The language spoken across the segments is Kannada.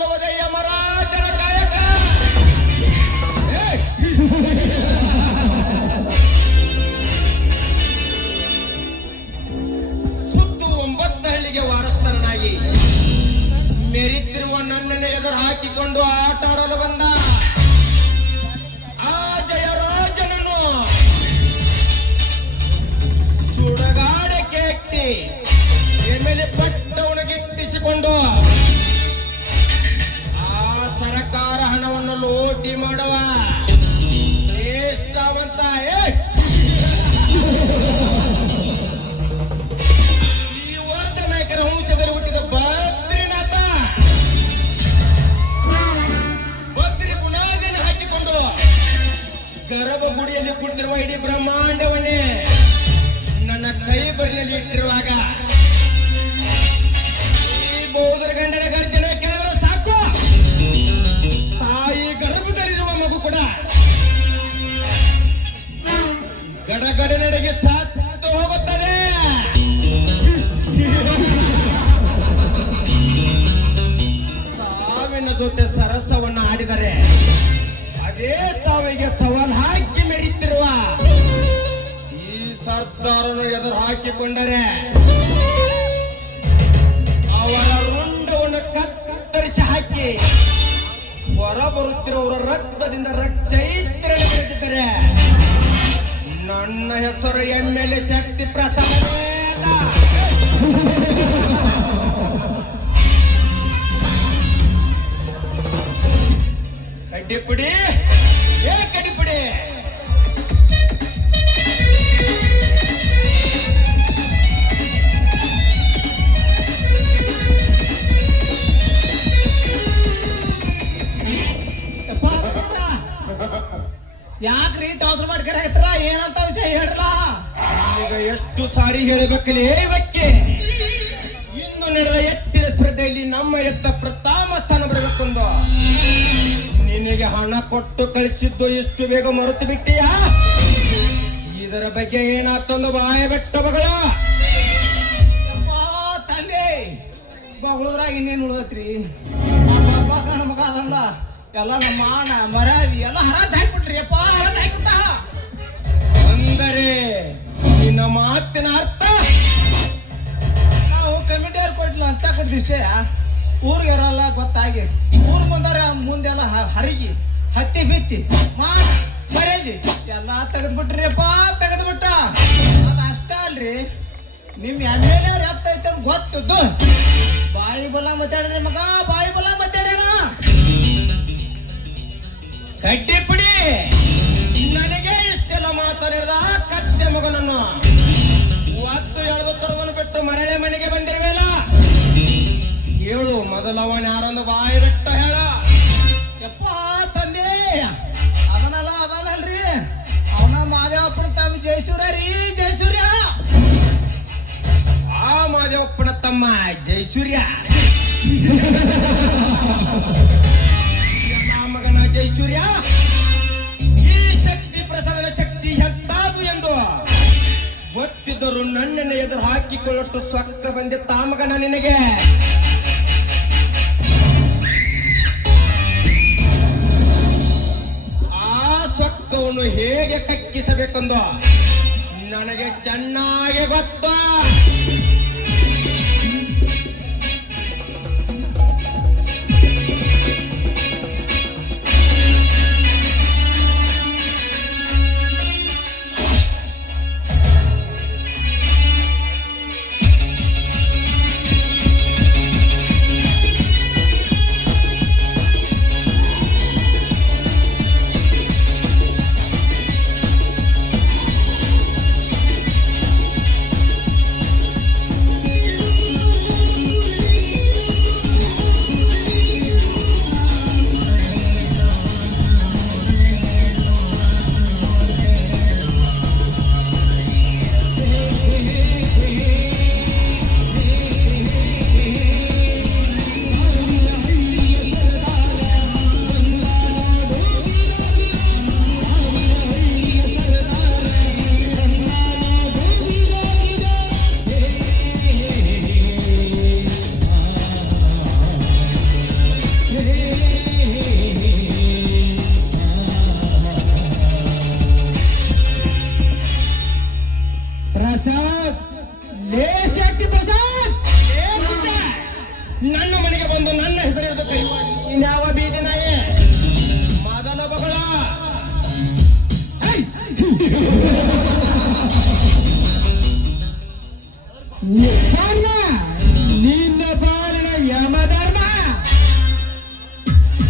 ಅಲ್ಲವದೇ ಯಮರಾಜನ ಕಾಯಕ. ಸುತ್ತು 9 ಹಳ್ಳಿಗೆ ವಾರಸ್ಥರನಾಗಿ ಮೆರಿತಿರುವ ನನ್ನನ್ನು ಎದುರು ಹಾಕಿಕೊಂಡು ಆಟ ಆಡಲು ಬಂದ ಆ ಜಯರಾಜನನ್ನು ಸುಡಗಾಡಕ್ಕೆ ಎತ್ತಿ ಎಮ್ಮೆಲೆ ಪಟ್ಟವನಿಗಿಟ್ಟಿಸಿಕೊಂಡು ಆ ಸರಕಾರ ಹಣವನ್ನು ಲೂಟಿ ಮಾಡುವ ಶ್ರೇಷ್ಠವಂತ ಈ ವರ್ಧ ನಾಯಕರ ವಂಶದಲ್ಲಿ ಹುಟ್ಟಿದ ಬದ್ರಿನಾಥ ಬದ್ರಿ ಬುನಾದಿಯನ್ನು ಹಾಕಿಕೊಂಡು ಗರ್ಭಗುಡಿಯಲ್ಲಿ ಕುಳಿತಿರುವ ಇಡೀ ಬ್ರಹ್ಮಾಂಡವನ್ನೇ ನನ್ನ ಕೈ ಬರಿಯಲ್ಲಿ ಇಟ್ಟಿರುವಾಗ ಈ ಬೌದ್ಧರ ಗಂಡನ ಗರ್ಜನೆ ಕೇಳಿದ್ರೆ ಸಾಕು, ತಾಯಿ ಗರ್ಭದಲ್ಲಿರುವ ಮಗು ಕೂಡ ಗಡಗಡ ನಡೆಗೆ ಸಾತ್ತು ಹೋಗುತ್ತದೆ. ಸಾವಿನ ಜೊತೆ ಸರಸವನ್ನು ಆಡಿದರೆ ಅದೇ ಸಾವಿಗೆ ಸವಾಲ್ ಹಾಕಿ ಮೆರೀತಿರುವ ಈ ಸರ್ದಾರನು ಎದುರು ಹಾಕಿಕೊಂಡರೆ ಅವರ ರುಂಡವನ್ನು ಕತ್ತರಿಸಿ ಹಾಕಿ ಹೊರ ಬರುತ್ತಿರುವವರ ರಕ್ತದಿಂದ ಚೈತ್ರ ಬೆಳೆದಿದ್ದರೆ ನನ್ನ ಹೆಸರು ಎಮ್ಮೆಲೆ ಶಕ್ತಿ ಪ್ರಸಾದ. ಕಡ್ಡಿಪುಡಿ ಕಡ್ಡಿಪುಡಿ ಯಾಕ್ರಿ ಟಾಸರ್ ಮಾಡ್ಕರ ಹೆಸರ ಏನಂತ ವಿಷಯ ಹೇಳ್ರಲ್ಲ. ಈಗ ಎಷ್ಟು ಸಾರಿ ಹೇಳಬೇಕಲ್ಲಿ ಬೇಕೆ ಇನ್ನು ನಡೆದ ಎತ್ತಿನ ಸ್ಪರ್ಧೆಯಲ್ಲಿ ನಮ್ಮ ಎತ್ತ ಪ್ರಥಮ ಸ್ಥಾನ ಬರಬೇಕೆಂದು ನಿನಗೆ ಹಣ ಕೊಟ್ಟು ಕಳಿಸಿದ್ದು ಇಷ್ಟು ಬೇಗ ಮರೆತು ಬಿಟ್ಟಿಯಾ? ಇದರ ಬಗ್ಗೆ ಏನಾತಂದು ಬಾಯ ಬೆಟ್ಟ ಮಗಳ ತಂದೆ ಬಗಳದ್ರಾಗ ಇನ್ನೇನು ಉಳಿದತ್ರಿ. ಸಣ್ಣ ಮಗ ಅದಲ್ಲ ಎಲ್ಲ ನಮ್ಮ ಮಾನ ಮರಾವಿ ಎಲ್ಲ ಹರಾಜ್ ಹಾಕ್ಬಿಟ್ರಿ ಅಪ್ಪ, ಹರಾಜ್ ಹಾಕ್ಬಿಟ್ಟ. ಅಂದರೆ ನಿನ್ನ ಮಾತಿನ ಅರ್ಥ ನಾವು ಕಮಿಟಿಯವ್ರು ಕೊಡ್ಲಿಲ್ಲ ಅಂತ ಕೊಡ್ತೀವಿ. ಊರಿಗೆ ಇರಲ್ಲ ಗೊತ್ತಾಗಿ ಊರ್ ಬಂದಾರ ಮುಂದೆಲ್ಲ ಹರಿಗಿ ಹತ್ತಿ ಬಿತ್ತಿ ಮಾನ ಮರ್ಯಾದಿ ಎಲ್ಲ ತೆಗೆದ್ಬಿಟ್ರಿ ಅಪ್ಪ, ತೆಗೆದ್ಬಿಟ್ಟ. ಅದ ಅಷ್ಟ ಅಲ್ರಿ, ನಿಮ್ ಎಮ್ಮೆಲೆ ರಕ್ತ ಐತೆ ಗೊತ್ತಿದ್ದು ಬಾಯಿ ಬಲ ಮಾತಾಡ್ರಿ ಮಗ, ಬಾಯಿ ಬಲ ಮಾತಾಡ್ಯಾನ. ಕಡ್ಡಿ ಪುಡಿ ನನಗೆ ಇಷ್ಟೆಲ್ಲ ಮಾತಾಡಿದ ಕತ್ತೆ ಮಗನನ್ನು ಒತ್ತು ಎಳೆದು ತೊರೆದನ್ನು ಬಿಟ್ಟು ಮರಳೆ ಮನೆಗೆ ಬಂದಿರುವೆಲ್ಲ. ಹೇಳು ಮೊದಲವನ ಯಾರೊಂದು ಬಾಯಿ ಬಿಟ್ಟ ಹೇಳ. ಯಪ್ಪ ತಂದೆ ಅದನಲ್ರಿ ಅವನ ಮಾದೇವಪ್ಪನ ತಮ್ಮ ಜಯಸೂರ್ಯ ರೀ, ಜಯಸೂರ್ಯ. ಆ ಮಾದೇವಪ್ಪನ ತಮ್ಮ ಜಯಸೂರ್ಯ ಮಗನ ಜಯಸೂರ್ಯ. ಈ ಶಕ್ತಿ ಪ್ರಸಾದದ ಶಕ್ತಿ ಎಂತಾದು ಎಂದು ಗೊತ್ತಿದ್ದರು ನನ್ನನ್ನು ಎದುರು ಹಾಕಿಕೊಳ್ಳಟ್ಟು ಸೊಕ್ಕ ಬಂದಿತ್ತ ಮಗನ ನಿನಗೆ. ಆ ಸೊಕ್ಕವನ್ನು ಹೇಗೆ ಕಕ್ಕಿಸಬೇಕೆಂದು ನನಗೆ ಚೆನ್ನಾಗಿ ಗೊತ್ತು.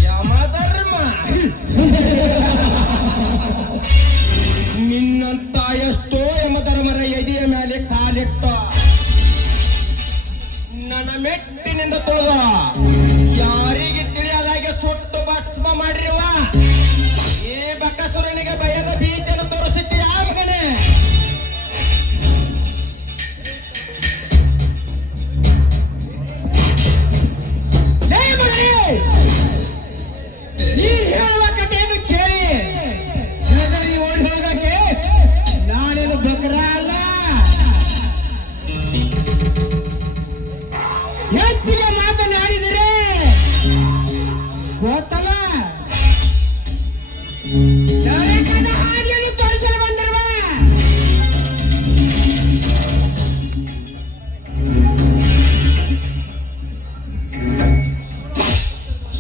ಯಮಧರ್ಮ ನಿನ್ನಂತ ಎಷ್ಟೋ ಯಮಧರ್ಮರ ಎದೆಯ ಮೇಲೆ ಕಾಲಿಟ್ಟು ನನ್ನ ಮೆಟ್ಟಿನಿಂದ ತೊಳೆದ ಯಾರಿಗೆ ತಿಳಿಯದಾಗೆ ಸುಟ್ಟು ಭಸ್ಮ ಮಾಡಿರುವ ಈ ಬಕಸುರನಿಗೆ ಭಯದ ಭೀತಿಯನ್ನು ತೋರಿಸುತ್ತೀಯ ಮಗನೇ. ನೀ ಹೇಳುವ ಕಥೆಯನ್ನು ಕೇಳಿ ಹೆದರಿ ಓಡಿ ಹೋಗಕ್ಕೆ ನಾನೇನು ಬಕರ ಅಲ್ಲ. ಹೆಚ್ಚಿಗೆ ಮಾತನಾಡಿದರೆ ಗೊತ್ತಲ್ಲ ನರಕದ ಹಾದಿಯನ್ನು ತೋರಿಸಲು ಬಂದಿರುವ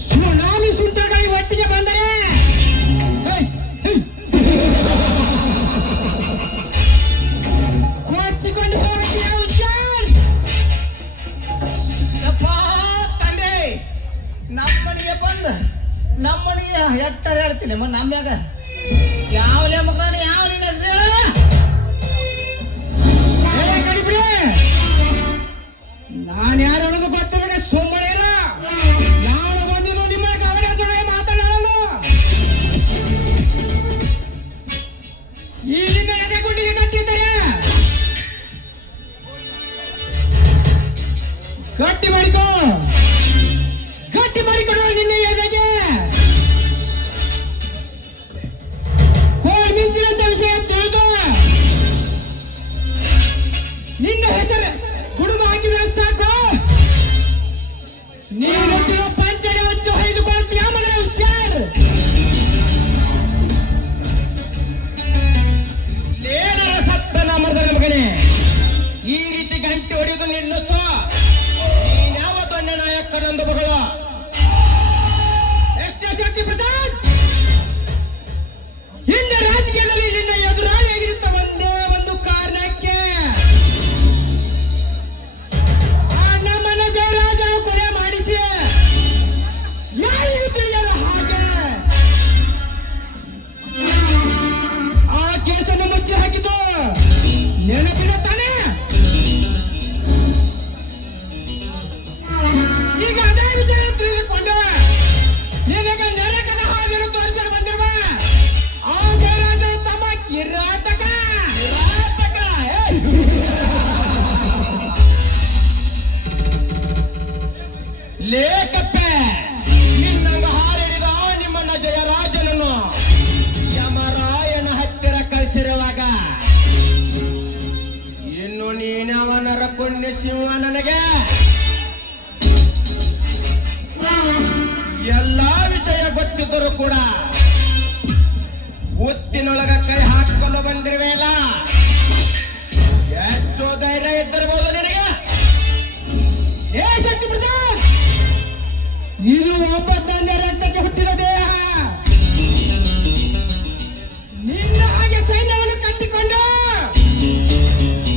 ಸುನಾಮಿ ಸುಂಟರಗಳಿಗೆ ಒಟ್ಟಿಗೆ ಬಂದರೆ ಕೊಚ್ಚಿಕೊಂಡು ಹೋಗ್ತೀಯ ಹುಷಾರ್. ಯಪ್ಪ ತಂದೆ ನಮ್ಮನಿಗೆ ಬಂದ ನಮ್ಮನಿಗೆ ಎಟ್ಟರ ಹೇಳ್ತೀನಿ ನಮ್ಯಾಗ ಯಾವಲೇ ಮಗನ ಯಾವ ನಿನ್ನ ಹೆಸರು ನಾನು ಯಾರು ಅನ್ನೋದು ಗೊತ್ತಿಲ್ಲ. ಸುಮ್ಮನೆ ಇಲ್ಲ, ನಾನು ಬಂದಿದ್ದು ನಿಮ್ಮ ಗೌರಿ ಜೊತೆ ಮಾತನಾಡಲು. ಈ ನಿನ್ನ ಎದೆ ಗುಂಡಿಗೆ ಕಟ್ಟಿದ್ದಾರೆ, ಗಟ್ಟಿ ಮಾಡಿಕೊ, ಗಟ್ಟಿ ಮಾಡಿಕೊಡು ನಿನ್ನ ಎದೆಗೆ. ಕೋಲ್ ಮಿಂಚಿನಂತ ವಿಷಯ ತಿಳಿದು ನಿನ್ನ ಹೆಸರು ಹುಡುಗ ಹಾಕಿದರೆ ಸಾಕು, ನೀನು ಪಂಚಣಿ ಹೊಚ್ಚು ಹೊಯ್ದುಕೊಳ್ಳುತ್ತೀಯ ಮಗನ ಹುಷಾರ್. ಲೇನರ ಸತ್ತನ ಮರದನ ಮಗನೇ, ಈ ರೀತಿ ಗಂಟೆ ಹೊಡೆಯುವುದು ನಿಲ್ಲಿಸು. ನೀನ್ಯಾವ ದೊಡ್ಡ ನಾಯಕನೆಂದು ಮಗಳು ಎಷ್ಟೇ ಶಕ್ತಿ ಪ್ರಸಾದ್, ಹಿಂದೆ ರಾಜಕೀಯದಲ್ಲಿ ನಿನ್ನ ಎದುರಾಳಿಯಾಗಿರುತ್ತ ಒಂದೇ ಒಂದು ಕಾರಣಕ್ಕೆ ಆ ನಮ್ಮನ್ನ ಜಯರಾಜನ ಕೊಲೆ ಮಾಡಿಸಿ ಯಾರಿಗೂ ತಿಳಿಯಲ್ಲ ಹಾಗೆ ಆ ಕೇಸನ್ನು ಮುಚ್ಚಿ ಹಾಕಿದ್ದು ನೆನಪಿನ ತಾನೆ. ಈಗ ಅದೇ ವಿಷಯ ತಿಳಿದುಕೊಂಡು ನಿನಗೆ ನರಕದ ಹಾದಿಯನ್ನು ತೋರಿಸಲು ಬಂದಿರುವ ಆ ಜಯರಾಜನ ತಮ್ಮ ಕಿರಾತಕ ಲೇಖಪ್ಪೆ ನಿನ್ನಂಗ ಹಾರಿಡಿದ ನಿಮ್ಮನ್ನ ಜಯರಾಜನನ್ನು ಯಮರಾಯನ ಹತ್ತಿರ ಕಳಿಸಿರುವಾಗ ಇನ್ನು ನೀನವನರ ಪುಣ್ಯ ಸಿಂಹ ನನಗೆ ಎಲ್ಲಾ ವಿಷಯ ಗೊತ್ತಿದ್ದರೂ ಕೂಡ ಒತ್ತಿನೊಳಗ ಕೈ ಹಾಕಿಕೊಂಡು ಬಂದಿರುವೆಲ್ಲ. ಎಷ್ಟು ಧೈರ್ಯ ಇದ್ದಿರಬಹುದು ನಿನಗೆ? ಏ ಶಕ್ತಿ ಪ್ರಸಾದ್, ಇದು ಒಂಬತ್ತನೇ ರಕ್ತಕ್ಕೆ ಹುಟ್ಟಿದ ದೇಹ. ನಿನ್ನ ಹಾಗೆ ಸೈನ್ಯವನ್ನು ಕಟ್ಟಿಕೊಂಡು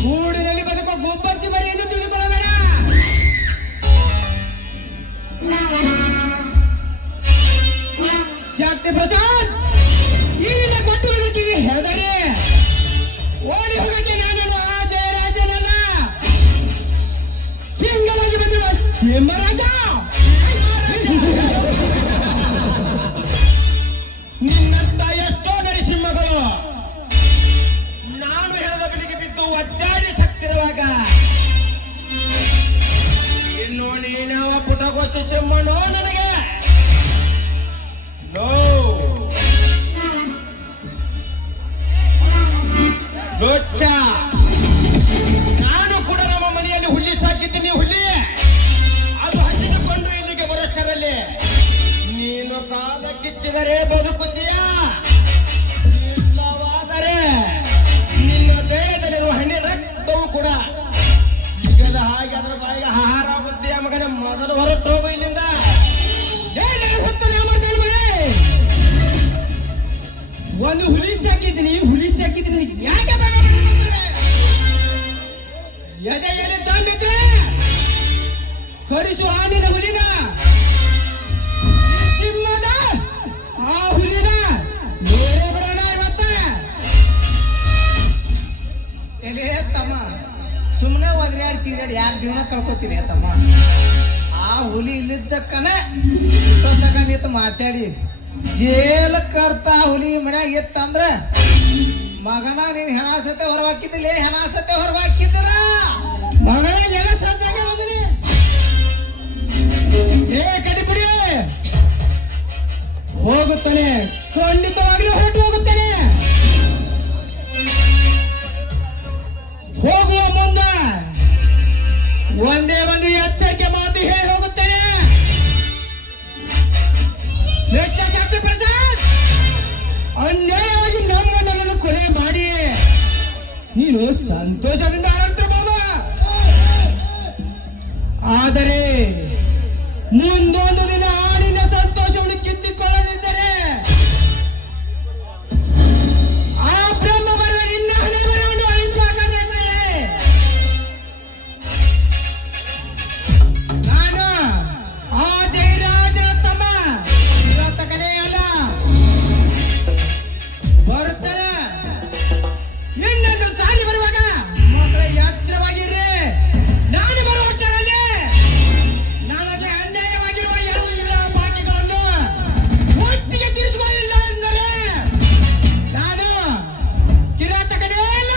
ಗೂಡಿನಲ್ಲಿ ಬದುಕುವ ಗುಬ್ಬಚ್ಚಿ ಮರಿ ಎಂದು ತಿಳಿದುಕೊಳ್ಳಬೇಡ. ಶಕ್ತಿ ಪ್ರಸಾದ್, ಈ ನಿನ್ನ ಕೊಟ್ಟು ಬದುಕಿಗೆ ಹೆದರಿ ಓಡಿ ಹೋಗಕ್ಕೆ ನಾನು ಆ ಜಯರಾಜನಲ್ಲ, ಸಿಂಗಲಾಗಿ ಬಂದಿರುವ ಸಿಂಹರಾಜ. ನಿನ್ನಂತ ಎಷ್ಟೋ ನರಸಿಂಹಗಳು ನಾನು ಹೇಳದ ಬೆಳಿಗ್ಗೆ ಬಿದ್ದು ಒದ್ದಾಡಿ ಸತ್ತಿರುವಾಗ ಇನ್ನು ನೀನವ ಪುಟಗೋಚಿ ಸಿಂಹನೋ ನನಗೆ ನೋ ಲೋಚ. ನಾನು ಕೂಡ ನಮ್ಮ ಮನೆಯಲ್ಲಿ ಹುಲ್ಲಿ ಸಾಕಿದ್ದೀನಿ, ಹುಲ್ಲಿ ಅದು ಹಚ್ಚಿಕೊಂಡು ಇಲ್ಲಿಗೆ ಬರೋಷ್ಟರಲ್ಲಿ ನೀನು ಕಾಲ ಕಿತ್ತಿದರೆ ಬದುಕುತ್ತೀಯ, ಇಲ್ಲವಾದರೆ ನಿನ್ನ ದೇಹದಲ್ಲಿರುವ ಹನಿ ರಕ್ತವು ಕೂಡ ಈಗದ ಹಾಗೆ ಅದರ ಬಾಯಿಗೆ ಆಹಾರ ಆಗುತ್ತೀಯ ಮಗನ. ಮೊದಲು ಹೊರಟು ಹೋಗು ಇಲ್ಲಿಂದ. ಒಂದು ಹುಲಿ ಸಾಕಿದ್ದೀನಿ ಯಾಕೆ ಎದೆಯಲ್ಲಿ ತಂದಿದ್ರೆ ಕರಿಸು ಆನಿನ ಹುಲಿನ ಸಿಂಹ ಚೀರಾಡಿ ಯಾಕೆ ಜೀವನ ಕಳ್ಕೊತೀನಿ ತಮ್ಮ. ಆ ಹುಲಿ ಇಲ್ಲಿದ್ದಕ್ಕನ ಇಷ್ಟೊತ್ತಕ ನಿಂತು ಮಾತಾಡಿ ಜೇಲ ಕರ್ತ ಹುಲಿ ಮನ್ಯಾಗ ಇತ್ತಂದ್ರ ಮಗನ ನೀನ್ ಹೆಣ ಸತೆ ಹೊರವಾಕಿದ್ದಿಲ್ಲ, ಹೆಣ ಸತೆ ಹೊರವಾಕಿದ್ದಿಲ್ಲ ಮಗನ ಜನ ಸತ್ತಾಗ ಬಂದಿನಿ. ಏ ಕಡಿಬಿಡಿ ಹೋಗುತ್ತಾನೆ, ಖಂಡಿತವಾಗ್ಲೂ ಹೊರಟು ಹೋಗುತ್ತಾನೆ. ಹೋಗುವ ಮುಂದೆ ಒಂದೇ ಒಂದು ಎಚ್ಚರಿಕೆ ಮಾತು ಹೇಳಿ ಹೋಗುತ್ತೇನೆ. ಪ್ರಸಾದ್, ಅನ್ಯಾಯವಾಗಿ ನನ್ನನ್ನು ಕೊಲೆ ಮಾಡಿ ನೀನು ಸಂತೋಷದಿಂದ ಆರಾಡ್ತಿರ್ಬೋದು, ಆದರೆ ಮುಂದೊಂದು ದಿನ ಆಡಿನ ಸಂತೋಷವನ್ನು ಕಿತ್ತಿಕೊಳ್ಳದಿದ್ದರೆ ಆ ಬ್ರಹ್ಮ ಬರುವ ನಿನ್ನ ಹಣೆ ಬರವನ್ನು ಅಳಿಸುವಾಗದಿದ್ದರೆ ನಾನು ಆ ಜಯರಾಜನ ತಮ್ಮ ಇವತ್ತಕನೇ ಅಲ್ಲ ಬರುತ್ತಾನೆ. ಇನ್ನೊಂದು ಸಾಲಿ ಬರುವಾಗ ಮಕ್ಕಳ ಎಚ್ಚರವಾಗಿರ್ರಿ. ನಾನು ಬರುವಷ್ಟರಲ್ಲಿ ನನಗೆ ಅನ್ಯಾಯವಾಗಿರುವ ಎಲ್ಲ ಬಾಕಿಗಳನ್ನು ಒಟ್ಟಿಗೆ ತೀರಿಸಿಕೊಳ್ಳಿಲ್ಲ ಎಂದರೆ ನಾನು ಕಿರಾತಕನೇ ಅಲ್ಲ.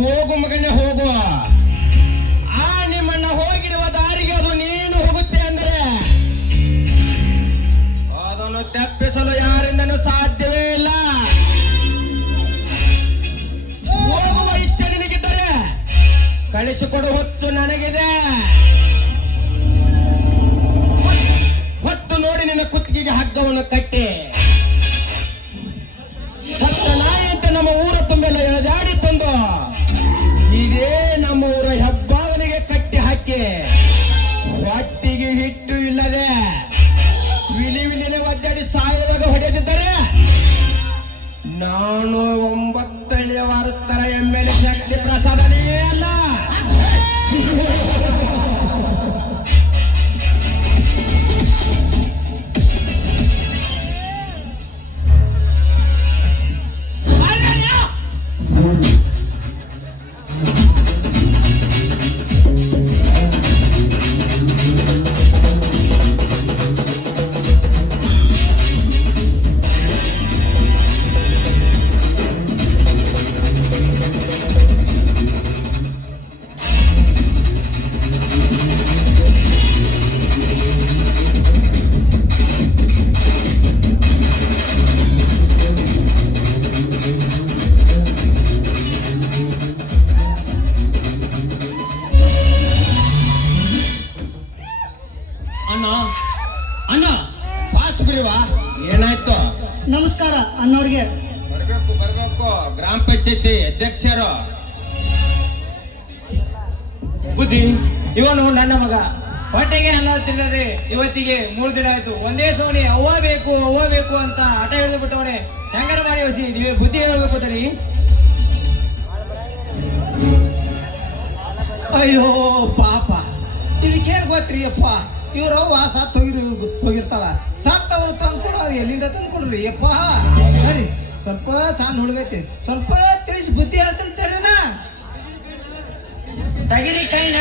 ಹೋಗು ಮಗನೇ ಹೋಗು. ಆ ನಿಮ್ಮನ್ನ ಹೋಗಿರುವ ದಾರಿಗೆ ಅದು ನೀನು ಹೋಗುತ್ತೆ ಅಂದರೆ ಅದನ್ನು ತಪ್ಪಿಸಲು ಯಾರಿಂದನೂ ಸಾಧ್ಯವೇ ಇಲ್ಲ. ಹೋಗುವ ಇಚ್ಛೆ ನಿನಗಿದ್ದರೆ ಕಳಿಸಿಕೊಡು ಹೊತ್ತು ನನಗಿದೆ. ಹೊತ್ತು ನೋಡಿ ನಿನ್ನ ಕುತ್ತಿಗೆಗೆ ಹಗ್ಗವನ್ನು ಕಟ್ಟಿ ಸತ್ತ ನಾಯಿ ಅಂತ ನಮ್ಮ ಊರ ತುಂಬೆಲ್ಲ ಎಳೆದಾಡಿ ತಂದು ಇದೇ ನಮ್ಮ ಊರ ಹೆಬ್ಬಾಗಲಿಗೆ ಕಟ್ಟಿ ಹಾಕಿ ಹೊಟ್ಟಿಗೆ ಹಿಟ್ಟು ಇಲ್ಲದೆ ವಿಲಿ ವಿಲಿನೆ ಒದ್ದಾಡಿ ಸಾಯುವಾಗ ಹೊಡೆದಿದ್ದರೆ ನಾನು 9ನೇ ವಾರಸ್ತರ ಎಮ್ಮೆಲೆ ಶಕ್ತಿ ಪ್ರಸಾದನೇ ಅಲ್ಲ. ಅಣ್ಣ ಪಾಸ್ ಬಿರಿವಾ, ಏನಾಯ್ತು? ನಮಸ್ಕಾರ ಅಣ್ಣವ್ರಿಗೆ. ಬರ್ಬೇಕು ಗ್ರಾಮ ಪಂಚಾಯತಿ ಅಧ್ಯಕ್ಷರು. ಬುದ್ಧಿ ಇವನು ನನ್ನ ಮಗ, ಹೊಟ್ಟೆಗೆ ಅನ್ನ ತಿನ್ನದೆ ಇವತ್ತಿಗೆ 3 ದಿನ ಆಯ್ತು. ಒಂದೇ ಸವನಿ ಅವ್ವ ಬೇಕು ಅಂತ ಹಠ ಹಿಡಿದು ಬಿಟ್ಟವನೆ. ಹೆಂಗಾರ ಮಾಡಿ ಹೊಸಿ ನೀವೇ ಬುದ್ಧಿ ಹೇಳ್ಬೇಕು ತನಿ. ಅಯ್ಯೋ ಪಾಪ, ಇದಕ್ಕೇನು ಗೊತ್ತ್ರಿ ಅಪ್ಪ, ಇವ್ರವ್ವ ಸತ್ತು ಹೋಗಿರ್ತಾಳ. ಸತ್ತವ್ರು ತಂದ್ಕೊಡು, ಎಲ್ಲಿಂದ ತಂದ್ಕೊಡ್ರಿ ಅಪ್ಪ. ಸರಿ, ಸ್ವಲ್ಪ ಸಣ್ಣ ಹುಡುಗೈತಿ, ಸ್ವಲ್ಪ ತಿಳಿಸಿ ಬುದ್ಧಿ ಹೇಳ್ತಿರ್ತೀರಿನ. ತೆಗಿರಿ ಕೈನ.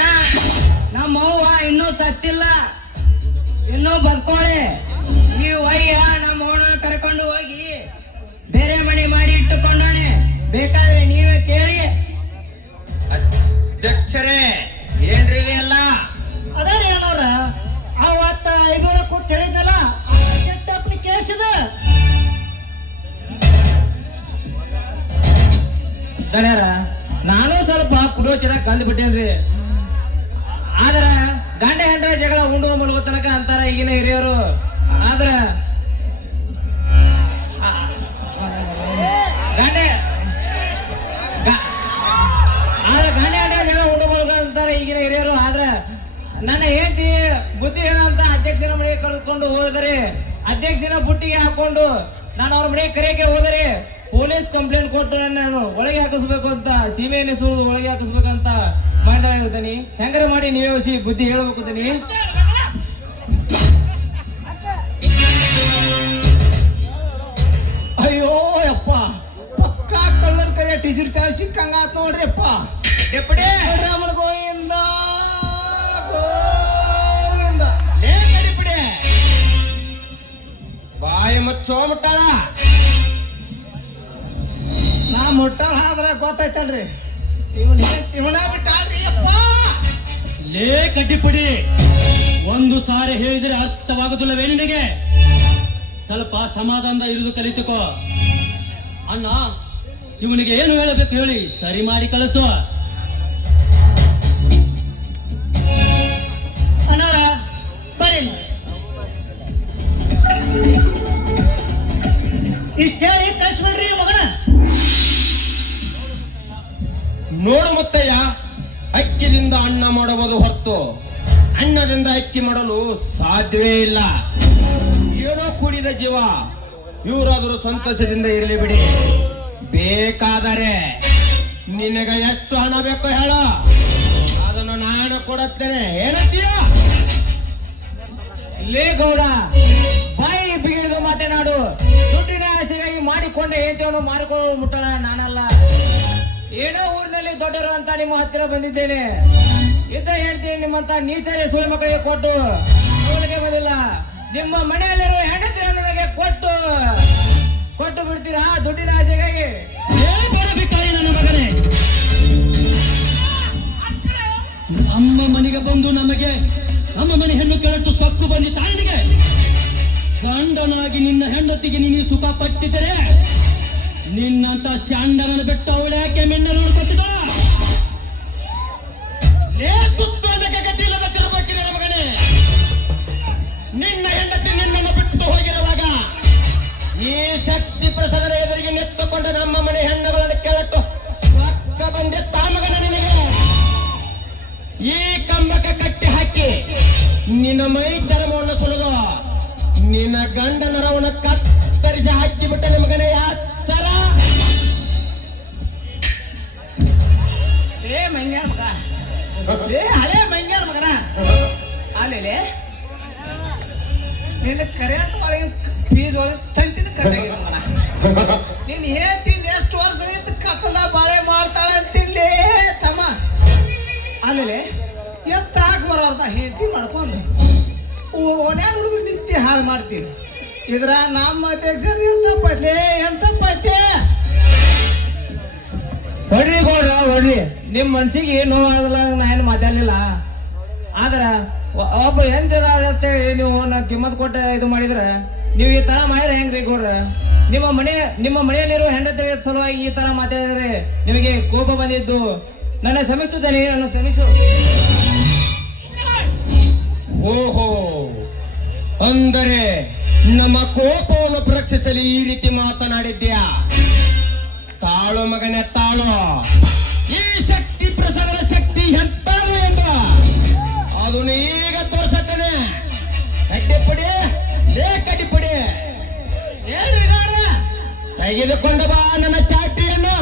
ನಮ್ಮ ಅವ್ವ ಇನ್ನೂ ಸತ್ತಿಲ್ಲ, ಇನ್ನೂ ಬದುಕೋಳೆ. ಈ ವಯ್ಯ ನಮ್ಮ ಓಣ ಕರ್ಕೊಂಡು ಹೋಗಿ ಬೇರೆ ಮನೆ ಮಾಡಿ ಇಟ್ಟುಕೊಂಡಾನೆ. ಬೇಕಾದ್ರೆ ನೀವೇ ಕೇಳಿ. ಅಧ್ಯಕ್ಷರೇ, ಏನ್ರಿ ಇದೆಲ್ಲ? ಅದೇ ರೀ ಅಣ್ಣವ್ರ, ಅವತ್ತ 500 ಕೂತ್ ಹೇಳಿದ್ನಲ್ಲ, ಕೆಟ್ಟಪ್ಪನ ಕೇಸ್ ಇದೆ. ದಣ್ಯಾರ, ನಾನು ಸ್ವಲ್ಪ ಕುಡಿಯೋ ಚೆನ್ನಾಗಿ ಕಲ್ದು ಬಿಟ್ಟೇನ್ರಿ. ಆದ್ರ ಗಂಡ ಹೆಂಡ್ರ ಜಗಳ ಉಂಡು ಮಲಗೋ ತನಕ ಅಂತಾರ ಈಗಿನ ಹಿರಿಯರು. ಆದ್ರ ಗಂಡ ಹೆಂಡ್ರ ಜಗಳ ಉಂಡು ಮಲಗೋ ಅಂತಾರ ಈಗಿನ ಹಿರಿಯರು. ಆದ್ರ ನನ್ನ ಹೆಂಡತಿ ಬುದ್ಧಿ ಹೇಳಂತ ಅಧ್ಯಕ್ಷನ ಮನೆಗೆ ಕರೆದುಕೊಂಡು ಹೋದರೆ, ಅಧ್ಯಕ್ಷನ ಬುಟ್ಟಿಗೆ ಹಾಕೊಂಡು ನಾನು ಅವ್ರ ಮನೆಗೆ ಕರೆಯಕ್ಕೆ ಪೊಲೀಸ್ ಕಂಪ್ಲೇಂಟ್ ಕೊಟ್ಟು ನಾನು ಒಳಗೆ ಹಾಕಿಸ್ಬೇಕು ಅಂತ ಸೀಮೆಯನ್ನು ಸುರಿದು ಒಳಗೆ ಹಾಕಿಸ್ಬೇಕಂತ ಮಾಡಿರ್ತೀನಿ. ಹೆಂಗಾರ ಮಾಡಿ ನೀವೇ ಹೊಸಿ ಬುದ್ಧಿ ಹೇಳ್ಬೇಕು ಅಂತೀನಿ. ಅಯ್ಯೋ ಯಪ್ಪ, ಪಕ್ಕ ಕಳ್ಳನ ಕೈಯ ಟೀಚರ್ ಚಾವ್ ಸಿಕ್ಕಂಗ ಆತ್ ನೋಡ್ರಿ ಅಪ್ಪ. ಎಪ್ಪಡೆ ರಾಮನ ಗೋವಿಂದ ಗೋವಿಂದ. ಲೇ ಕಡಿಪಿಡೆ, ಬಾಯಿ ಮುಚ್ಚೋ ಮುಟ್ಟಾಳ. ನಾ ಮುಟ್ಟಾಳ ಆದ್ರ ಗೊತ್ತಾಯ್ತಲ್ರಿ, ಇವನ ಬಿಟ್ಟಾಳ್ರಿ ಅಪ್ಪ. ಲೇ ಕಡ್ಡಿಪುಡಿ, ಒಂದು ಸಾರಿ ಹೇಳಿದರೆ ಅರ್ಥವಾಗುದಿಲ್ಲವೇ ನಿನಗೆ? ಸ್ವಲ್ಪ ಸಮಾಧಾನದ ಇರುವುದು ಕಲಿತುಕೋ. ಅಣ್ಣ, ಇವನಿಗೆ ಏನು ಹೇಳಬೇಕು ಹೇಳಿ ಸರಿ ಮಾಡಿ ಕಳಿಸುವ. ಅಣ್ಣವ್ರ ಬರ್ರಿ. ಇಷ್ಟ ಹೇಳಿ ಕಳ್ಸ್ಬಿಡ್ರಿ ಮಗನ. ನೋಡು ಮುತ್ತಯ್ಯ, ಅಕ್ಕಿದಿಂದ ಅನ್ನ ಮಾಡುವುದು ಹೊರತು ಅನ್ನದಿಂದ ಅಕ್ಕಿ ಮಾಡಲು ಸಾಧ್ಯವೇ ಇಲ್ಲ. ಏನೋ ಕೂಡಿದ ಜೀವ, ಇವರಾದರೂ ಸಂತೋಷದಿಂದ ಇರಲಿ ಬಿಡಿ. ಬೇಕಾದರೆ ನಿನಗೆ ಎಷ್ಟು ಹಣ ಬೇಕೋ ಹೇಳೋ, ಅದನ್ನು ನಾನು ಕೊಡುತ್ತೇನೆ. ಏನಂತೀಯ? ಲೇ ಗೌಡ, ಬಾಯಿ ಬಿಗಿಡಿದು ಮಾತನಾಡು. ದುಡ್ಡಿನ ಆಸೆಗಾಗಿ ಮಾಡಿಕೊಂಡ ಏಂತೇವನು ಮಾರಿಕೊಳ್ಳೋ ಮುಟ್ಟಳ ನಾನಲ್ಲ. ಏನೋ ಊರಿನಲ್ಲಿ ದೊಡ್ಡರು ಅಂತ ನಿಮ್ಮ ಹತ್ತಿರ ಬಂದಿದ್ದೇನೆ. ಇದ್ದ ಹೇಳ್ತೀನಿ, ನಿಮ್ಮಂತ ನೀಚರೇ ಸುಳಿ ಮಕ್ಕಳಿಗೆ ಕೊಟ್ಟು ಅವಳಿಗೆ ಬಂದಿಲ್ಲ. ನಿಮ್ಮ ಮನೆಯಲ್ಲಿರುವ ಹೆಂಡತಿಯನ್ನು ನನಗೆ ಕೊಟ್ಟು ಬಿಡ್ತೀರಾ ದುಡ್ಡಿನ ಆಸೆಗಾಗಿ? ಬರಬೇಕಾಗಿ ನನ್ನ ಮಗನೇ, ನಮ್ಮ ಮನೆಗೆ ಬಂದು ನಮ್ಮ ಮನೆ ಹೆಣ್ಣು ಕೆಳಟ್ಟು ಸೊಕ್ಕು ಬಂದಿ ತಾಯಿಗೆ ಗಂಡನಾಗಿ ನಿನ್ನ ಹೆಂಡತಿಗೆ ನೀನು ಸುಖ ಪಟ್ಟಿದ್ದರೆ ನಿನ್ನಂತ ಶಾಂಡನನ್ನು ಬಿಟ್ಟು ಅವಳು ಯಾಕೆ ಮೆನ್ನ ನೋಡ್ಕೊತಿದ್ದ? ಗತಿಯಿಲ್ಲದ ತಿರುಪಕ್ಕಿನ ಮಗನೇ, ನಿನ್ನ ಹೆಂಡತಿ ನಿನ್ನನ್ನು ಬಿಟ್ಟು ಹೋಗಿರುವಾಗ ಈ ಶಕ್ತಿ ಪ್ರಸಾದರ ಎದುರಿಗೆ ನೆತ್ತುಕೊಂಡು ನಮ್ಮ ಮನೆ ಹೆಣ್ಣುಗಳನ್ನು ಕೆಳಟ್ಟು ಸ್ವಕ್ಕ ಬಂದಿತ್ತ ಮಗನ ನಿನಗೆ. ಈ ಕಂಬಕ್ಕೆ ಕಟ್ಟಿ ಹಾಕಿ ನಿನ್ನ ಮೈ ಚರ್ಮವನ್ನು ಸುಲಿದು ನಿನ್ನ ಗಂಡ ನರವನ್ನು ಕತ್ತರಿಸಿ ಹಾಕಿಬಿಟ್ಟ ನಿಮಗನೇ ಯಾಚರ. ಏ ಮಂಗ್ಯಾನ ಮಗ, ಏ ಹಳೆ ಮಂಗ್ಯಾನ ಮಗನ, ಆಮೇಲೆ ನಿನ್ನ ಕರೆಂಟ್ ಒಳಗೆ ಫೀಸ್ ಒಳಗೆ ತಂತಿನ ಕಟ್ಟಾಗಿರ ಮಗನ. ನೀನ್ ಹೇಳ್ತೀನಿ ಎಷ್ಟು ವರ್ಷ ಇದ್ದು ಕತ್ತಲ ಬಾಳೆ ಮಾಡ್ತಾಳೆ ಅಂತಿಲ್ಲೇ ತಮ್ಮ. ಆಮೇಲೆ ಎತ್ತ ಹಾಕಿ ಬರೋರ್ದ ಹೆಂಡತಿ ಮಾಡ್ಕೊಂಡು ಓಣ್ಯಾನ ಹುಡುಗರು ನಿತ್ಯ ಹಾಳು ಮಾಡ್ತೀರಿ. ಇದ್ರ ನಮ್ಮ ಅಧ್ಯಕ್ಷರು ಎಂತ ಪೈತೆ ಹೊಡ್ರಿ ಗೌಡ್ರ ಹೊಡ್ರಿ. ನಿಮ್ ಮನ್ಸಿಗೆ ಏನು ನೋವಾಗಲ್ಲ, ನಾ ಏನು ಮಾತಾಡ್ಲಿಲ್ಲ. ಆದ್ರ ಒಬ್ಬ ಎಂತೇಳಿ ನೀವು ನಾ ಕಿಮ್ಮತ್ ಕೊಟ್ಟ ಇದು ಮಾಡಿದ್ರ ನೀವು ಈ ತರ ಮಾಡಿದ್ರೆ ಹೆಂಗ್ರಿ ಗೌಡ್ರ? ನಿಮ್ಮ ಮನೆಯಲ್ಲಿರೋ ಹೆಂಡತಿ ಸಲುವಾಗಿ ಈ ತರ ಮಾತಾಡಿದ್ರೆ ನಿಮಗೆ ಕೋಪ ಬಂದಿದ್ದು ನನ್ನ ಕ್ಷಮಿಸುತ್ತೇನೆ, ನನ್ನ ಕ್ಷಮಿಸು. ಓಹೋ, ಅಂದರೆ ನಮ್ಮ ಕೋಪವನ್ನು ರಕ್ಷಿಸಲು ಈ ರೀತಿ ಮಾತನಾಡಿದ್ಯಾ? ತಾಳು ಮಗನೇ ತಾಳು. ಈ ಶಕ್ತಿ ಪ್ರಸಾದದ ಶಕ್ತಿ ಎಂತಾರು ಎಂಬ ಅದನ್ನು ಈಗ ತೋರಿಸುತ್ತೇನೆ. ಕಡ್ಡಿಪುಡಿ, ಲೇ ಕಡ್ಡಿಪುಡಿ, ಹೇಳ್ರಿ ಗೌಡ್ರ. ತೆಗೆದುಕೊಂಡು ಬಾ ನನ್ನ ಚಾಟಿಯನ್ನು.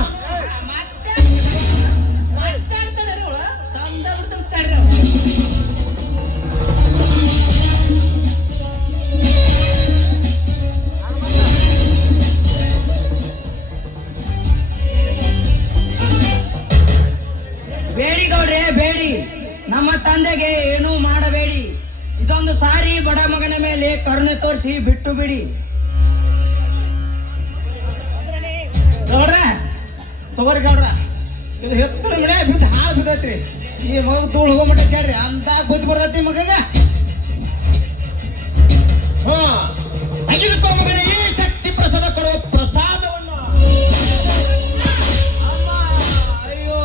ಬೇಡಿ ಗೌಡ್ರೆ ಬೇಡಿ, ನಮ್ಮ ತಂದೆಗೆ ಏನೂ ಮಾಡಬೇಡಿ. ಇದೊಂದು ಸಾರಿ ಬಡ ಮಗನ ಮೇಲೆ ಕರುಣೆ ತೋರಿಸಿ ಬಿಟ್ಟು ಬಿಡಿ. ಗೌಡ್ರ ತಗೋರಿ ಗೌಡ್ರ, ಇದು ಎತ್ತರ ಮನೆ ಬಿದ್ದು ಹಾಳು ಬಿದ್ದೈತ್ರಿ. ಈ ಮಗ ಧೂಳು ಹೋಗೋ ಮಟ್ಟ ಕೇಳ್ರಿ, ಅಂತ ಬುದ್ಧಿ ಬರ್ತೈತಿ ಮಗಗ. ಹಾ, ತೆಗೆದುಕೋ ಮಗನೇ ಈ ಶಕ್ತಿ ಪ್ರಸಾದ ಕೊಡುವ ಪ್ರಸಾದವನ್ನು. ಅಯ್ಯೋ,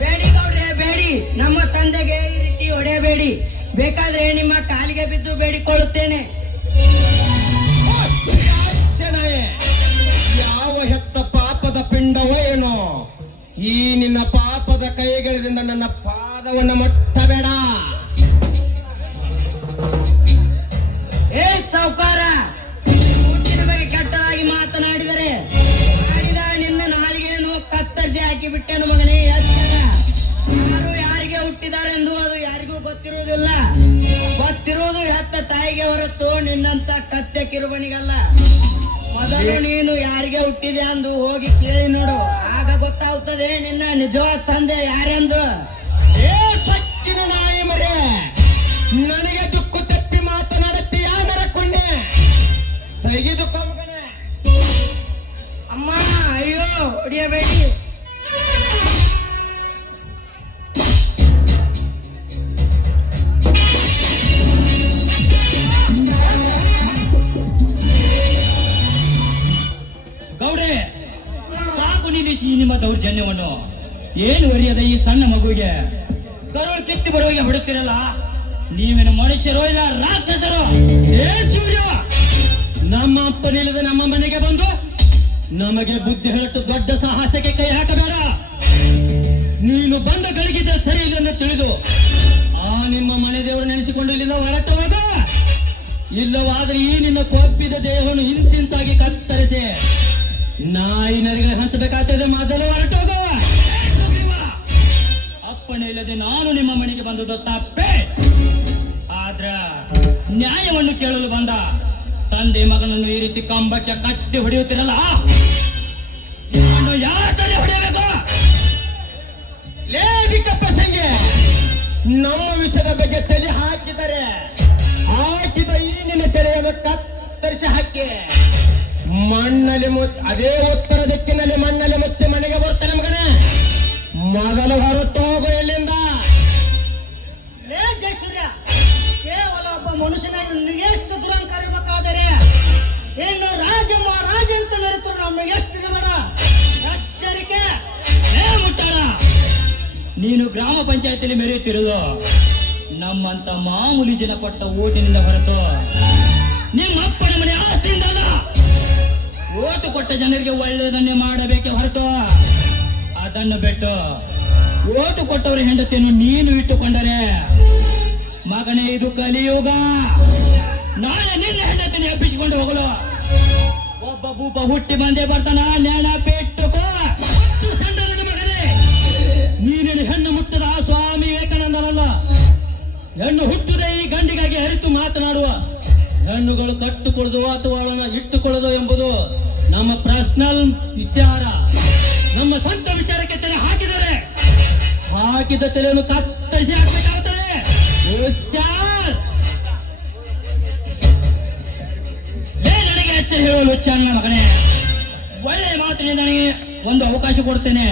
ಬೇಡಿ ಗೌಡ್ರೆ ಬೇಡಿ, ನಮ್ಮ ತಂದೆಗೆ ಈ ರೀತಿ ಹೊಡೆಯಬೇಡಿ. ಬೇಕಾದ್ರೆ ನಿಮ್ಮ ಕಾಲಿಗೆ ಬಿದ್ದು ಬೇಡಿಕೊಳ್ಳುತ್ತೇನೆ. ಚೆನ್ನಾಯೇ, ಯಾವ ಹೆತ್ತ ಪಾಪದ ಪಿಂಡವೋ ಏನೋ, ಈ ನಿನ್ನ ಪಾಪದ ಕೈಗಳಿಂದ ನನ್ನ ಪಾದವನ್ನು ಮುಟ್ಟಬೇಡ. ಏ ಸಾವುಕಾರ, ಹುಟ್ಟಿನ ಬಗ್ಗೆ ಕೆಟ್ಟದಾಗಿ ಮಾತನಾಡ ಬಿಟ್ಟೆನು ಮಗನೇ ಎಚ್ಚರ. ಯಾರು ಯಾರಿಗೆ ಹುಟ್ಟಿದಾರೆಂದು ಅದು ಯಾರಿಗೂ ಗೊತ್ತಿರುವುದಿಲ್ಲ. ಗೊತ್ತಿರುವುದು ಹೆತ್ತ ತಾಯಿಗೆ ಹೊರತು ನಿನ್ನಂತ ಕತ್ತೆ ಕಿರುಬಣಿಗಲ್ಲ. ಮೊದಲು ನೀನು ಯಾರಿಗೆ ಹುಟ್ಟಿದೆ ಅಂದು ಹೋಗಿ ಕೇಳಿ ನೋಡು, ಆಗ ಗೊತ್ತಾಗುತ್ತದೆ ನಿನ್ನ ನಿಜವಾದ ತಂದೆ ಯಾರೆಂದು. ಏ ಸಕ್ಕಿನ ನಾಯಿ ಮರೆ, ನನಗೆ ದುಕ್ಕು ತಪ್ಪಿ ಮಾತನಾಡುತ್ತೀಯ ನರಕೊಂಡೆ? ತೆಗೆದುಕೊ ಮಗನೇ. ಅಮ್ಮ ಅಯ್ಯೋ ಹೊಡಿಯಬೇಡಿ. ಗೌಡ್ರೆ, ಸಾಕು ನಿಲ್ಲಿಸಿ ನಿಮ್ಮ ದೌರ್ಜನ್ಯವನ್ನು. ಏನು ಒರಿಯದ ಈ ಸಣ್ಣ ಮಗುವಿಗೆ ಕರುಳು ಕಿತ್ತಿ ಬರುವಾಗ ಹೊಡುತ್ತೀರಲ್ಲ, ನೀವೇನು ಮನುಷ್ಯರೋ ಇಲ್ಲ ರಾಕ್ಷಸರು? ಏ ಸೂರ್ಯ, ನಮ್ಮ ಅಪ್ಪನಿಲ್ಲದ ನಮ್ಮ ಮನೆಗೆ ಬಂದು ನಮಗೆ ಬುದ್ಧಿ ಹೊರಟು ದೊಡ್ಡ ಸಾಹಸಕ್ಕೆ ಕೈ ಹಾಕಬೇಡ. ನೀನು ಬಂದ ಗಳಿಗಿದ್ದ ಸರಿ ಇಲ್ಲನ್ನು ತಿಳಿದು ಆ ನಿಮ್ಮ ಮನೆ ದೇವರು ನೆನೆಸಿಕೊಂಡು ಇಲ್ಲಿಂದ ಹೊರಟ ಹೋಗ. ಇಲ್ಲವಾದರೆ ಈ ನಿನ್ನ ಕೊಬ್ಬಿದ ದೇಹವನ್ನು ಹಿಂಸಿಂಸಾಗಿ ಕತ್ತರಿಸಿ ನಾಯಿ ನರಿಗೆ ಹಂಚಬೇಕಾಗ್ತದೆ. ಮೊದಲು ಹೊರಟೋಗುವ. ಅಪ್ಪಣೆ ಇಲ್ಲದೆ ನಾನು ನಿಮ್ಮ ಮನೆಗೆ ಬಂದದ್ದು ತಪ್ಪೇ. ಆದ್ರ ನ್ಯಾಯವನ್ನು ಕೇಳಲು ಬಂದ ತಂದೆ ಮಗನನ್ನು ಈ ರೀತಿ ಕಂಬಕ್ಕೆ ಕಟ್ಟಿ ಹೊಡೆಯುತ್ತಿರಲ್ಲ, ನಾನು ಯಾರ ಕಡೆ ಹೊಡೆಯಬೇಕು? ಲೇದಿಕಪ್ಪ ಸಂಗೆ, ನಮ್ಮ ವಿಷಯದ ಬಗ್ಗೆ ತಲೆ ಹಾಕಿದರೆ ಹಾಕಿದ ಈ ನಿನ್ನ ತೆರೆಯನ್ನು ಕತ್ತರಿಸಿ ಹಾಕಿ ಮಣ್ಣಲ್ಲಿ ಅದೇ ಉತ್ತರ ದಿಕ್ಕಿನಲ್ಲಿ ಮಣ್ಣಲ್ಲಿ ಮುಚ್ಚಿ ಮನೆಗೆ ಬರ್ತಾನೆ ಮಗನೇ. ಮೊದಲು ಹೊರಟು ಹೋಗು ಇಲ್ಲಿಂದ. ಲೇ ಜಯಸೂರ್ಯ, ಕೇವಲ ಒಬ್ಬ ಮನುಷ್ಯನಾಗಿ ನಿನಗೆಷ್ಟು ದುರಂಕಾರ ಇರಬೇಕಾದರೆ ಇನ್ನು ರಾಜ ಮಹಾರಾಜ ಅಂತ ಮೆರೆತರು ನಮಗೆ ಎಷ್ಟು ಜನ ಎಚ್ಚರಿಕೆ. ಏ ಮುಟ್ಟಾಳ, ನೀನು ಗ್ರಾಮ ಪಂಚಾಯತಿಯಲ್ಲಿ ಮೆರೆಯುತ್ತಿರುವುದು ನಮ್ಮಂತ ಮಾಮೂಲಿ ಜನ ಕೊಟ್ಟ ಓಟಿನಿಂದ ಹೊರತು ನಿಮ್ಮ ಅಪ್ಪನ ಮನೆ ಆಸ್ತಿಯಿಂದ ಅಲ್ಲ. ಓಟು ಕೊಟ್ಟ ಜನರಿಗೆ ಒಳ್ಳೆಯದನ್ನೇ ಮಾಡಬೇಕೆ ಹೊರತು ಅದನ್ನು ಬಿಟ್ಟು ಓಟು ಕೊಟ್ಟವರ ಹೆಂಡತಿಯನ್ನು ನೀನು ಇಟ್ಟುಕೊಂಡರೆ ಮಗನೇ ಇದು ಕಲಿಯುಗ. ನಾಳೆ ನಿನ್ನ ಹೆಂಡತಿని ಎಬ್ಬಿಸಿಕೊಂಡು ಹೋಗಲು ಒಬ್ಬ ಭೂಪ ಹುಟ್ಟಿ ಬಂದೇ ಬರ್ತಾನ. ನೆನಪಿಟ್ಟುಕೋ ಮಗನೇ, ನೀನೇನು ಹೆಣ್ಣು ಮುಟ್ಟದ ಆ ಸ್ವಾಮಿ ವಿವೇಕಾನಂದನಲ್ಲ. ಹೆಣ್ಣು ಹುಟ್ಟುದೇ ಈ ಗಂಡಿಗಾಗಿ ಅರಿತು ಮಾತನಾಡುವ. ಹೆಣ್ಣುಗಳು ಕಟ್ಟುಕೊಳ್ಳೋದು ಅಥವಾ ಅವಳನ್ನು ಇಟ್ಟುಕೊಳ್ಳೋದು ಎಂಬುದು ನಮ್ಮ ಪರ್ಸನಲ್ ವಿಚಾರ. ನಮ್ಮ ಸ್ವಂತ ವಿಚಾರಕ್ಕೆ ತಲೆ ಹಾಕಿದರೆ ಹಾಕಿದ ತಲೆಯನ್ನು ಕತ್ತರಿಸಿ ಹಾಕಬೇಕಾಗುತ್ತದೆ. ಹುಷಾರ್. ನನಗೆ ಎಚ್ಚರ ಹೇಳಲು ಹುಚ್ಚಾನ ಮಗನೇ. ಒಳ್ಳೆಯ ಮಾತಿನಿಂದ ನನಗೆ ಒಂದು ಅವಕಾಶ ಕೊಡ್ತೇನೆ.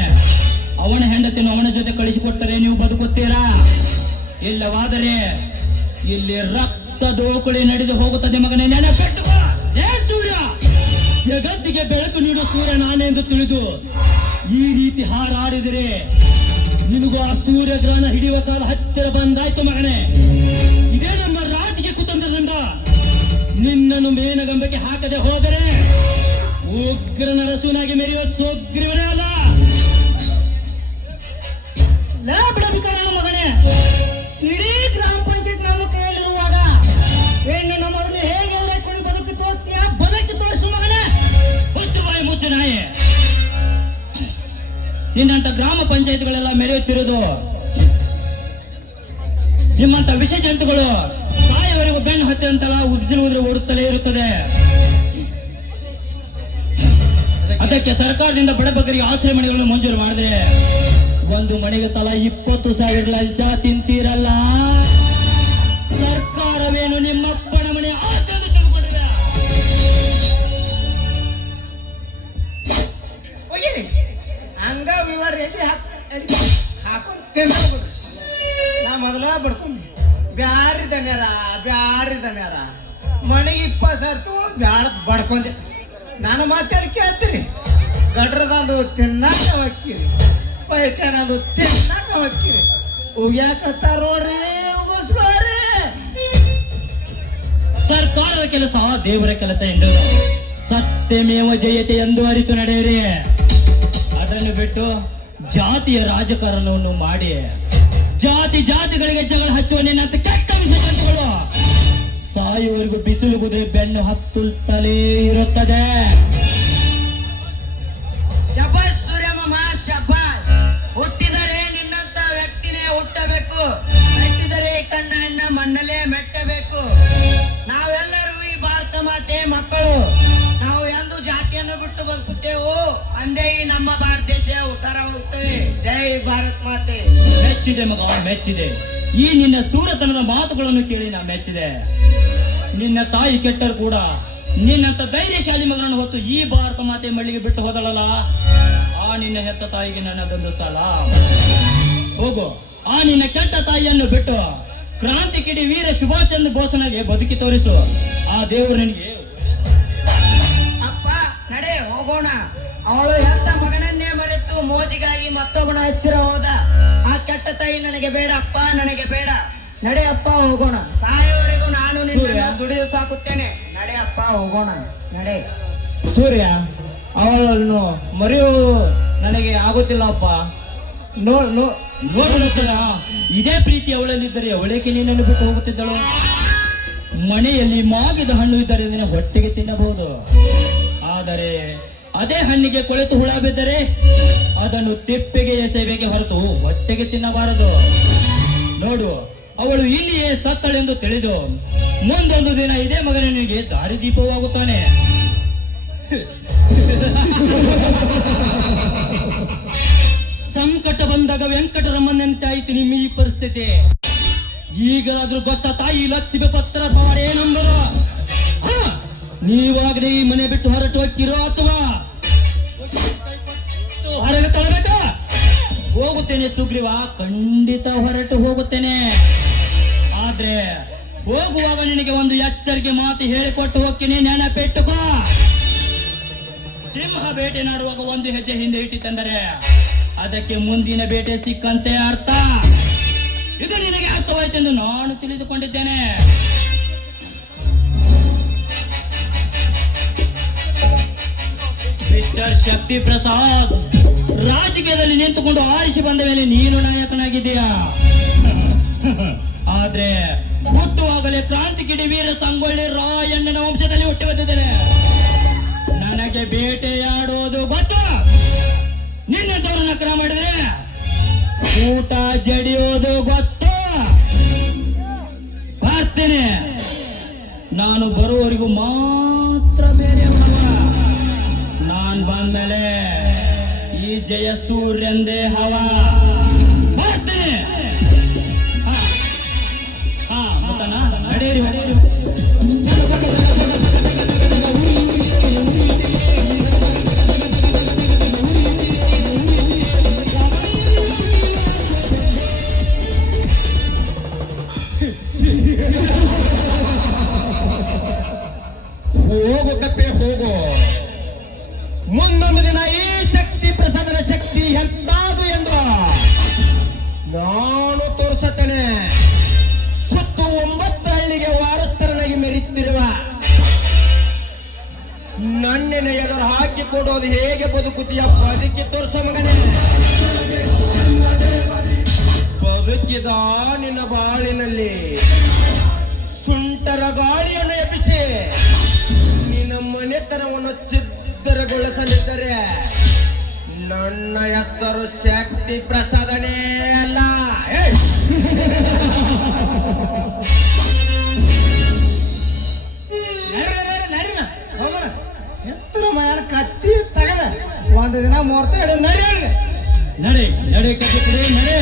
ಅವನ ಹೆಂಡತಿಯನ್ನು ಅವನ ಜೊತೆ ಕಳಿಸಿಕೊಟ್ಟರೆ ನೀವು ಬದುಕುತ್ತೀರಾ? ಇಲ್ಲವಾದರೆ ಇಲ್ಲಿ ರಕ್ತ ದೋಕುಳಿ ನಡೆದು ಹೋಗುತ್ತದೆ ಮಗನೇ, ನೆನಪಿಟ್ಟುಕೋ. ಏ ಸೂರ್ಯ, ಜಗತ್ತಿಗೆ ಬೆಳಕು ನೀಡುವ ಸೂರ್ಯ ನಾನೇ ಎಂದು ತಿಳಿದು ಈ ರೀತಿ ಹಾರಾಡಿದರೆ ನಿನಗೂ ಆ ಸೂರ್ಯ ಗ್ರಹಣ ಹಿಡಿಯುವ ಕಾಲ ಹತ್ತಿರ ಬಂದಾಯ್ತು ಮಗನೇ. ಇದೇ ನಮ್ಮ ರಾಜಕೀಯ ಕುತಂತ್ರದಿಂದ ನಿನ್ನನ್ನು ಮೇನಗಂಬಕ್ಕೆ ಹಾಕದೆ ಹೋದರೆ ಉಗ್ರನ ರಸೂನಾಗಿ ಮೆರೆಯುವ ಸುಗ್ರೀವನೇ ಅಲ್ಲ. ಮಗನೇ, ಇಡೀ ಗ್ರಾಮ ಪಂಚಾಯತ್ ನಮ್ಮ ಕೈಯಲ್ಲಿರುವಾಗ ಹೆಣ್ಣು ನಮ್ಮನ್ನು ಹೇಗೆ ಎದುರಾಕೊಂಡು ಬದುಕಿ ತೋರ್ತೀಯ? ಬದುಕಿ ತೋರಿಸು ಮಗನೇ. ಹುಚ್ಚು ಬಾಯಿ ಮುಚ್ಚು ನಾಯಿ. ನಿನ್ನಂತ ಗ್ರಾಮ ಪಂಚಾಯತ್ಗಳೆಲ್ಲ ಮೆರೆಯುತ್ತಿರುವುದು ನಿಮ್ಮಂತ ವಿಷ ಜಂತುಗಳು ಸಾಯವರೆಗೂ ಬೆನ್ನು ಹತ್ತಿ ಅಂತಲ್ಲ ಉಜ್ಜಿರುವುದ್ರೆ ಓಡುತ್ತಲೇ ಇರುತ್ತದೆ. ಅದಕ್ಕೆ ಸರ್ಕಾರದಿಂದ ಬಡಬಗರಿಗೆ ಆಶ್ರಯ ಮನೆಗಳನ್ನು ಮಂಜೂರು ಮಾಡಿದೆ. ಒಂದು ಮನೆಗೆ ತಲಾ 20,000 ಲಂಚ ತಿಂತೀರಲ್ಲ. ಸರ್ಕಾರವೇನು ನಿಮ್ಮಪ್ಪನ ಮನೆ ಆಸ್ತಿ ಅಂತ ತಿಳ್ಕೊಂಡಿದೆ? ಹೋಗಿರಿ ಹಂಗ ವಿವರ ಎಲ್ಲಿ ಹಾಕೊಂಡು ತಿನ್ನೋದು. ನಾ ಮೊದಲ ಬಡ್ಕೊಂಡಿ ಬ್ಯಾರಿದನ್ಯಾರ ಮನೆಗೆ 20,000 ತಗೊಂಡು ಬ್ಯಾಡ ಬಡ್ಕೊಂಡೆ. ನಾನು ಮಾತಾಡಿ ಕೇಳ್ತೀರಿ, ಗಡ್ರದಂದು ತಿನ್ನಾಕ ಹೋಗ್ತೀರಿ, ಪೈಕಾನದು ತಿನ್ನಾಕ ಹೋಗ್ತೀರಿ. ಉಗ್ಯಾಕತ್ತಾರ ನೋಡ್ರಿ, ಉಗಿಸ್ಕೋರಿ. ಸರ್ಕಾರದ ಕೆಲಸ ದೇವರ ಕೆಲಸ ಎಂದು ಸತ್ಯಮೇವ ಜಯತೆ ಎಂದು ಅರಿತು ನಡೆಯಿರಿ. ಅದನ್ನು ಬಿಟ್ಟು ಜಾತಿಯ ರಾಜಕಾರಣವನ್ನು ಮಾಡಿ ಜಾತಿಗಳಿಗೆ ಜಗಳ ಹಚ್ಚುವ ನಿನ್ನಂತ ಕೆಟ್ಟ ವಿಷಯಗಳು ಸಾಯುವವರೆಗೂ ಬಿಸಿಲು ಕುದುರೆ ಬೆನ್ನು ಹತ್ತುತ್ತಲೇ ಇರುತ್ತದೆ. ಶಬಾಷ್ ಸೂರ್ಯ ಮಾಮ ಶಬಾಷ್. ಮೆಟ್ಟಿದರೆ ಕಣ್ಣನ್ನ ಮಣ್ಣಲ್ಲೇ ಮೆಟ್ಟಬೇಕು. ನಾವೆಲ್ಲರೂ ಈ ಭಾರತ ಮಾತೆ ಮಕ್ಕಳು. ನಾವು ಎಂದು ಜಾತಿಯನ್ನು ಬಿಟ್ಟು ಬದುಕುತ್ತೇವೋ ಅಂದೇ ಈ ನಮ್ಮ ಭಾರತ ದೇಶ ಉತ್ತರ ಹೋಗ್ತೇವೆ. ಜೈ ಭಾರತ್ ಮಾತೆ. ಮೆಚ್ಚಿದೆ ಮಗ, ಮೆಚ್ಚಿದೆ. ಈ ನಿನ್ನ ಸೂರತನದ ಮಾತುಗಳನ್ನು ಕೇಳಿ ನಾ ಮೆಚ್ಚಿದೆ. ನಿನ್ನ ತಾಯಿ ಕೆಟ್ಟರು ಕೂಡ ನಿನ್ನಂತ ಧೈರ್ಯಶಾಲಿ ಮಗನನ್ನು ಹೊತ್ತು ಈ ಭಾರತ ಮಾತೆ ಮಳ್ಳಿಗೆ ಬಿಟ್ಟು ಹೋದಳಲ್ಲ, ಆ ನಿನ್ನ ಹೆತ್ತ ತಾಯಿಗೆ ನನ್ನದೊಂದು ಸ್ಥಳ. ಹೋಗು, ಆ ನಿನ್ನ ಕೆಟ್ಟ ತಾಯಿಯನ್ನು ಬಿಟ್ಟು ಕ್ರಾಂತಿ ಕಿಡಿ ವೀರ ಸುಭಾಷ್ ಚಂದ್ರ ಬೋಸ್ನಾಗೆ ಬದುಕಿ ತೋರಿಸು. ಆ ದೇವರು ನಿನಗೆ. ಅಪ್ಪ ನಡೆ ಹೋಗೋಣ. ಅವಳು ಹೆತ್ತ ಮಗನನ್ನೇ ಮರೆತು ಮೋಜಿಗಾಗಿ ಮತ್ತೊಬ್ಬನ ಹತ್ತಿರ ಹೋದ. ಆ ಕೆಟ್ಟ ತಾಯಿ ನನಗೆ ಬೇಡ ಅಪ್ಪ, ನನಗೆ ಬೇಡ. ನಡೆ ಅಪ್ಪ ಹೋಗೋಣ. ಸಾಯೋವರೆಗೂ ನಾನು ನಿನ್ನ ದುಡಿದು ಸಾಕುತ್ತೇನೆ. ನಡೆ ಅಪ್ಪ ಹೋಗೋಣ, ನಡೆ. ಸೂರ್ಯ, ಅವಳನ್ನು ಮರೆಯುವುದು ನನಗೆ ಆಗುತ್ತಿಲ್ಲಪ್ಪ. ನೋಡೋಣ, ಇದೇ ಪ್ರೀತಿ ಅವಳಲ್ಲಿದ್ದರೆ ಅವಳೇಕೆ ನಿನ್ನನ್ನು ಬಿಟ್ಟು ಹೋಗುತ್ತಿದ್ದಳು? ಮನೆಯಲ್ಲಿ ಮಾಗಿದ ಹಣ್ಣು ಇದ್ದರೆ ನಿನ್ನ ಹೊಟ್ಟೆಗೆ ತಿನ್ನಬಹುದು. ಆದರೆ ಅದೇ ಹಣ್ಣಿಗೆ ಕೊಳೆತು ಹುಳ ಬಿದ್ದರೆ ಅದನ್ನು ತಿಪ್ಪೆಗೆ ಎಸೆಯಬೇಕೆ ಹೊರತು ಹೊಟ್ಟೆಗೆ ತಿನ್ನಬಾರದು. ನೋಡು, ಅವಳು ಇಲ್ಲಿಯೇ ಸತ್ತಳೆಂದು ತಿಳಿದು ಮುಂದೊಂದು ದಿನ ಇದೇ ಮಗನಿಗೆ ದಾರಿದೀಪವಾಗುತ್ತಾನೆ. ಸಂಕಟ ಬಂದಾಗ ವೆಂಕಟರಮಣ್ಣಂತಾಯ್ತು ನಿಮ್ಮ ಈ ಪರಿಸ್ಥಿತಿ. ಈಗಲಾದ್ರೂ ಗೊತ್ತ ತಾಯಿ ಲಕ್ಷ್ಮಿ ಪತ್ರ ಏನಂದರು? ನೀವಾಗಲೇ ಈ ಮನೆ ಬಿಟ್ಟು ಹೊರಟು ಹೋಗ್ತಿರೋ ಅಥವಾ ಹೊರಗೆ ತಳಬೇಕ? ಹೋಗುತ್ತೇನೆ ಸುಗ್ರೀವ, ಖಂಡಿತ ಹೊರಟು ಹೋಗುತ್ತೇನೆ. ಆದ್ರೆ ಹೋಗುವಾಗ ನಿನಗೆ ಒಂದು ಎಚ್ಚರಿಕೆ ಮಾತು ಹೇಳಿಕೊಟ್ಟು ಹೋಗ್ತೀನಿ, ನೆನಪಿಟ್ಟುಕೋ. ಸಿಂಹ ಬೇಟೆ ನಾಡುವಾಗ ಒಂದು ಹೆಜ್ಜೆ ಹಿಂದೆ ಇಟ್ಟಿತೆಂದರೆ ಅದಕ್ಕೆ ಮುಂದಿನ ಬೇಟೆ ಸಿಕ್ಕಂತೆ ಅರ್ಥ. ಇದು ನಿನಗೆ ಅರ್ಥವಾಯ್ತೆಂದು ನಾನು ತಿಳಿದುಕೊಂಡಿದ್ದೇನೆ. ಮಿಸ್ಟರ್ ಶಕ್ತಿ ಪ್ರಸಾದ್, ರಾಜಕೀಯದಲ್ಲಿ ನಿಂತುಕೊಂಡು ಆರಿಸಿ ಬಂದ ಮೇಲೆ ನೀನು ನಾಯಕನಾಗಿದ್ದೀಯಾ. ಆದ್ರೆ ಹುಟ್ಟುವಾಗಲೇ ಕ್ರಾಂತಿ ಕಿಡಿ ವೀರ ಸಂಗೊಳ್ಳಿ ರಾಯಣ್ಣನ ವಂಶದಲ್ಲಿ ಹುಟ್ಟಿ ಬಂದಿದ್ದೇನೆ. ನನಗೆ ಬೇಟೆಯಾಡೋದು ಗೊತ್ತು. ನಿನ್ನದವ್ರು ನಕರ ಮಾಡಿದ್ರೆ ಊಟ ಜಡಿಯೋದು ಗೊತ್ತು. ಬರ್ತೇನೆ. ನಾನು ಬರುವವರೆಗೂ ಮಾತ್ರ ಬೇರೆಯವನವ. ನಾನ್ ಬಂದ್ಮೇಲೆ ಈ ಜಯ ಸೂರ್ಯಂದೇ ಹವ. ಬರ್ತೇನೆ. ನಡೆಯಿರಿ, ನಡೆಯಿರಿ. ಹೋಗು ಕಪ್ಪೆ ಹೋಗು. ಮುಂದೊಂದು ದಿನ ಈ ಶಕ್ತಿ ಪ್ರಸಾದದ ಶಕ್ತಿ ಎಂತಾದು ಎಂದು ನಾನು ತೋರಿಸುತ್ತೇನೆ. ಸುತ್ತು 9 ಹಳ್ಳಿಗೆ ವಾರಸ್ಥರನಾಗಿ ಮೆರೆಯುತ್ತಿರುವ ನನ್ನಿನ ಎದುರು ಹಾಕಿ ಕೊಡೋದು ಹೇಗೆ ಬದುಕುತ್ತೀಯ? ಬದುಕಿ ತೋರಿಸೋ ಮಗನೇ. ಬದುಕಿದ ನಿನ್ನ ಬಾಳಿನಲ್ಲಿ ಸುಂಟರ ಗಾಳಿಯನ್ನು ಎಬ್ಬಿಸಿ ನಿನ್ನ ಮನೆತನವನ್ನು ಛಿದ್ರಗೊಳಿಸಲಿದ್ದರೆ ನನ್ನ ಹೆಸರು ಶಕ್ತಿ ಪ್ರಸಾದನೇ ಅಲ್ಲ. ಎತ್ತರ ಮನ ಕತ್ತಿ ತಗದ ಒಂದು ದಿನ ಮೂರ್ತ ನಡಿ ನಡೆ ನಡೆ ಕಟ್ಟಿ ನಡೆ.